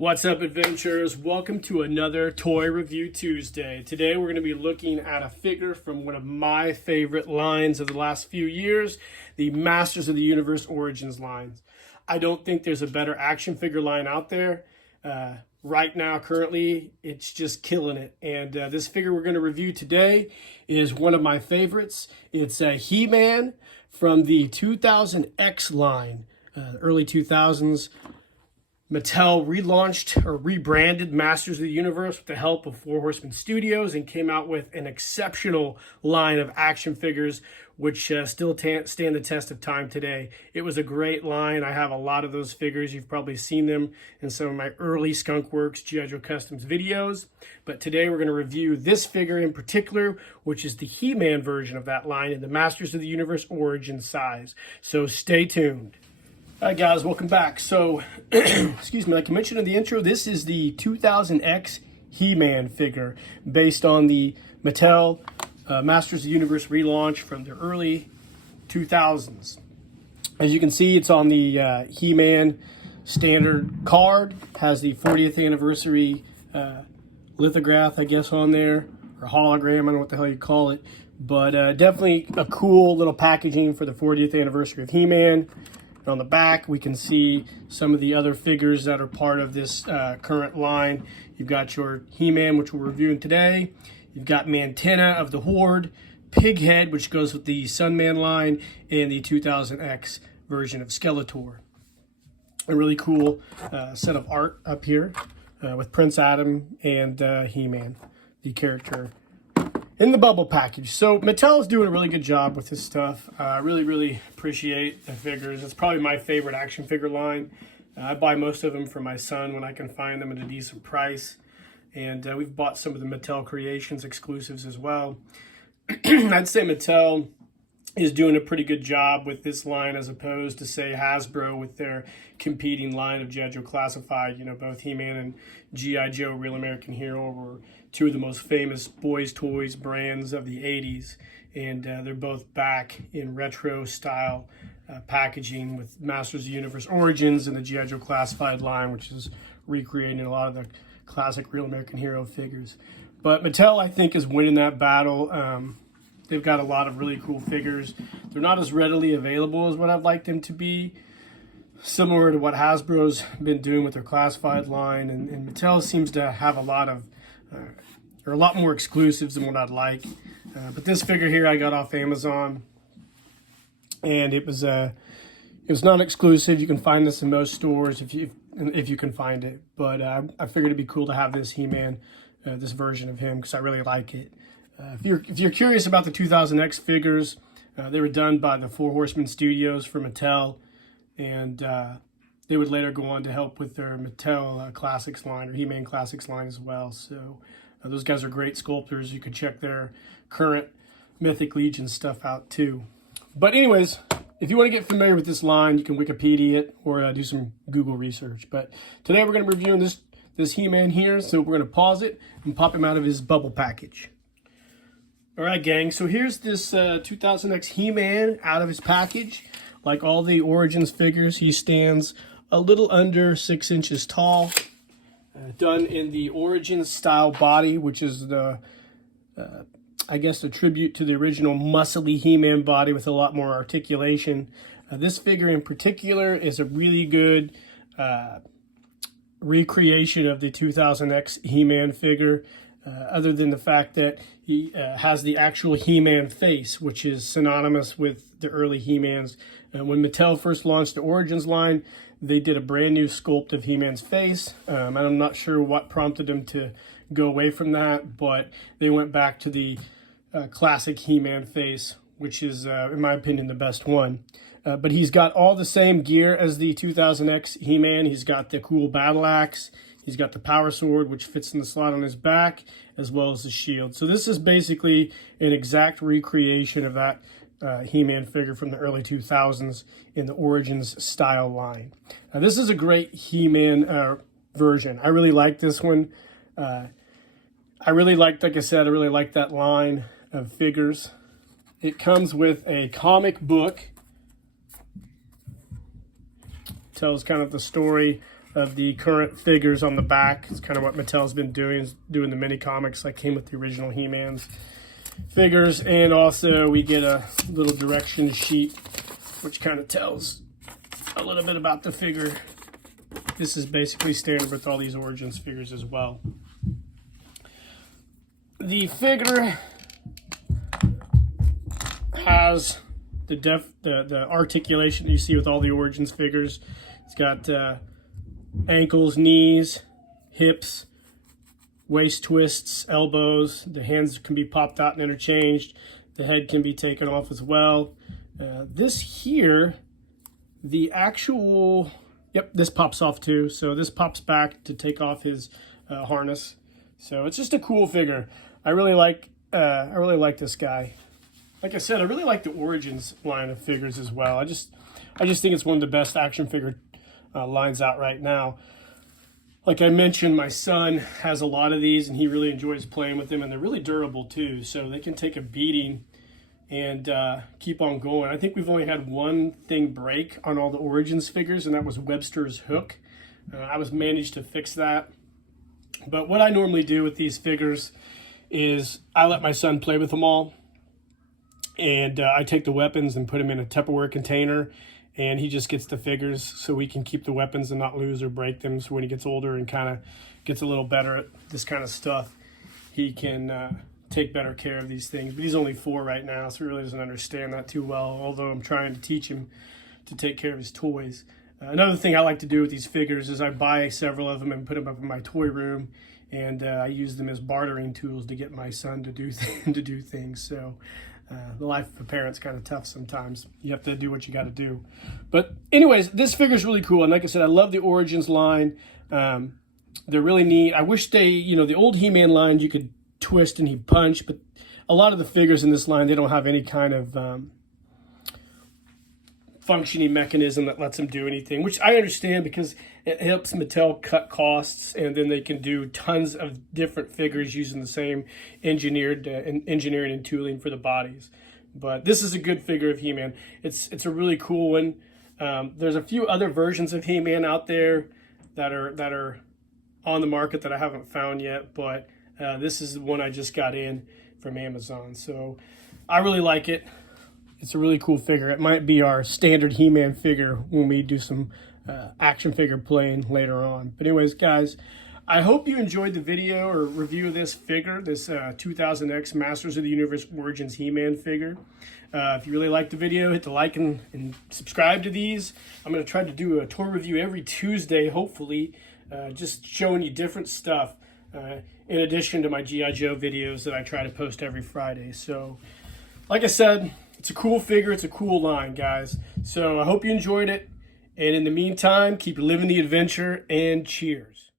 What's up, adventurers? Welcome to another Toy Review Tuesday. Today we're going to be looking at a figure from one of my favorite lines of the last few years, the Masters of the Universe Origins lines. I don't think there's a better action figure line out there. Right now, currently, it's just killing it. And this figure we're going to review today is one of my favorites. It's a He-Man from the 2000X line, early 2000s. Mattel relaunched or rebranded Masters of the Universe with the help of Four Horsemen Studios and came out with an exceptional line of action figures which still stand the test of time today. It was a great line. I have a lot of those figures. You've probably seen them in some of my early Skunk Works G.I. Joe Customs videos. But today we're going to review this figure in particular, which is the He-Man version of that line in the Masters of the Universe Origin size. So stay tuned. All right, guys, welcome back. So, excuse me, like I mentioned in the intro, this is the 2000X He-Man figure based on the Mattel Masters of the Universe relaunch from the early 2000s. As you can see, it's on the He-Man standard card, has the 40th anniversary lithograph, I guess, on there, or hologram, I don't know what the hell you call it, but definitely a cool little packaging for the 40th anniversary of He-Man. On the back, we can see some of the other figures that are part of this current line. You've got your He-Man, which we're reviewing today. You've got Mantenna of the Horde, Pighead, which goes with the Sunman line, and the 2000X version of Skeletor. A really cool set of art up here with Prince Adam and He-Man, the character in the bubble package. So Mattel is doing a really good job with this stuff. I really appreciate the figures. It's probably my favorite action figure line. I buy most of them for my son when I can find them at a decent price. And we've bought some of the Mattel Creations exclusives as well. I'd say Mattel is doing a pretty good job with this line as opposed to, say, Hasbro with their competing line of G.I. Joe Classified. You know, both He-Man and G.I. Joe Real American Hero were two of the most famous boys' toys brands of the 80s. And they're both back in retro style packaging with Masters of the Universe Origins and the G.I. Joe Classified line, which is recreating a lot of the classic Real American Hero figures. But Mattel, I think, is winning that battle. They've got a lot of really cool figures. They're not as readily available as what I'd like them to be, similar to what Hasbro's been doing with their classified line. And Mattel seems to have a lot of, or a lot more exclusives than what I'd like. But this figure here I got off Amazon, and it was not exclusive. You can find this in most stores if you can find it. But I figured it'd be cool to have this He-Man, this version of him, because I really like it. If you're curious about the 2000X figures, they were done by the Four Horsemen Studios for Mattel, and they would later go on to help with their Mattel Classics line, or He-Man Classics line as well. So those guys are great sculptors. You could check their current Mythic Legion stuff out too. But anyways, if you want to get familiar with this line, you can Wikipedia it or do some Google research. But today we're going to be reviewing this He-Man here, so we're going to pause it and pop him out of his bubble package. All right, gang, so here's this 2000X He-Man out of his package. Like all the Origins figures, he stands a little under 6 inches tall. Done in the Origins style body, which is the, I guess, a tribute to the original muscly He-Man body with a lot more articulation. This figure in particular is a really good recreation of the 2000X He-Man figure. Other than the fact that he has the actual He-Man face, which is synonymous with the early He-Mans. When Mattel first launched the Origins line, they did a brand new sculpt of He-Man's face. And I'm not sure what prompted them to go away from that, but they went back to the classic He-Man face, which is, in my opinion, the best one. But he's got all the same gear as the 2000X He-Man. He's got the cool battle axe. He's got the power sword, which fits in the slot on his back, as well as the shield. So this is basically an exact recreation of that He-Man figure from the early 2000s in the Origins style line. This is a great He-Man version. I really like this one. Like I said, I really like that line of figures. It comes with a comic book. Tells kind of the story of the current figures on the back. It's kind of what Mattel's been doing, is doing the mini comics that came with the original He-Man's figures. And also we get a little direction sheet which kind of tells a little bit about the figure. This is basically standard with all these Origins figures as well. The figure has the articulation that you see with all the Origins figures. It's got ankles, knees, hips, waist twists, elbows. The hands can be popped out and interchanged. The head can be taken off as well. This here, the actual, yep, this pops off too. So this pops back to take off his harness. So it's just a cool figure. I really like this guy. Like I said, I really like the Origins line of figures as well. I just think it's one of the best action figure lines out right now. Like I mentioned, my son has a lot of these and he really enjoys playing with them, and they're really durable too. So they can take a beating and keep on going. I think we've only had one thing break on all the Origins figures, and that was Webster's hook. I was managed to fix that. But what I normally do with these figures is I let my son play with them all. And I take the weapons and put them in a Tupperware container, and he just gets the figures so we can keep the weapons and not lose or break them. So when he gets older and kind of gets a little better at this kind of stuff, he can take better care of these things. But he's only 4 right now, so he really doesn't understand that too well, although I'm trying to teach him to take care of his toys. Another thing I like to do with these figures is I buy several of them and put them up in my toy room, and I use them as bartering tools to get my son to do things. So the life of a parent's kind of tough sometimes. You have to do what you got to do. But anyways, this figure is really cool. And like I said, I love the Origins line. They're really neat. I wish they, the old He-Man lines, you could twist and he'd punch. But a lot of the figures in this line, they don't have any kind of functioning mechanism that lets them do anything, which I understand because it helps Mattel cut costs, and then they can do tons of different figures using the same engineering and tooling for the bodies. But this is a good figure of He-Man. It's a really cool one. There's a few other versions of He-Man out there that are on the market that I haven't found yet, but this is the one I just got in from Amazon. So I really like it. It's a really cool figure. It might be our standard He-Man figure when we do some action figure playing later on. But anyways, guys, I hope you enjoyed the video or review of this figure, this 2000X Masters of the Universe Origins He-Man figure. If you really liked the video, hit the like and subscribe to these. I'm going to try to do a toy review every Tuesday, hopefully, just showing you different stuff in addition to my G.I. Joe videos that I try to post every Friday. So, like I said, it's a cool figure. It's a cool line, guys. So I hope you enjoyed it. And in the meantime, keep living the adventure, and cheers.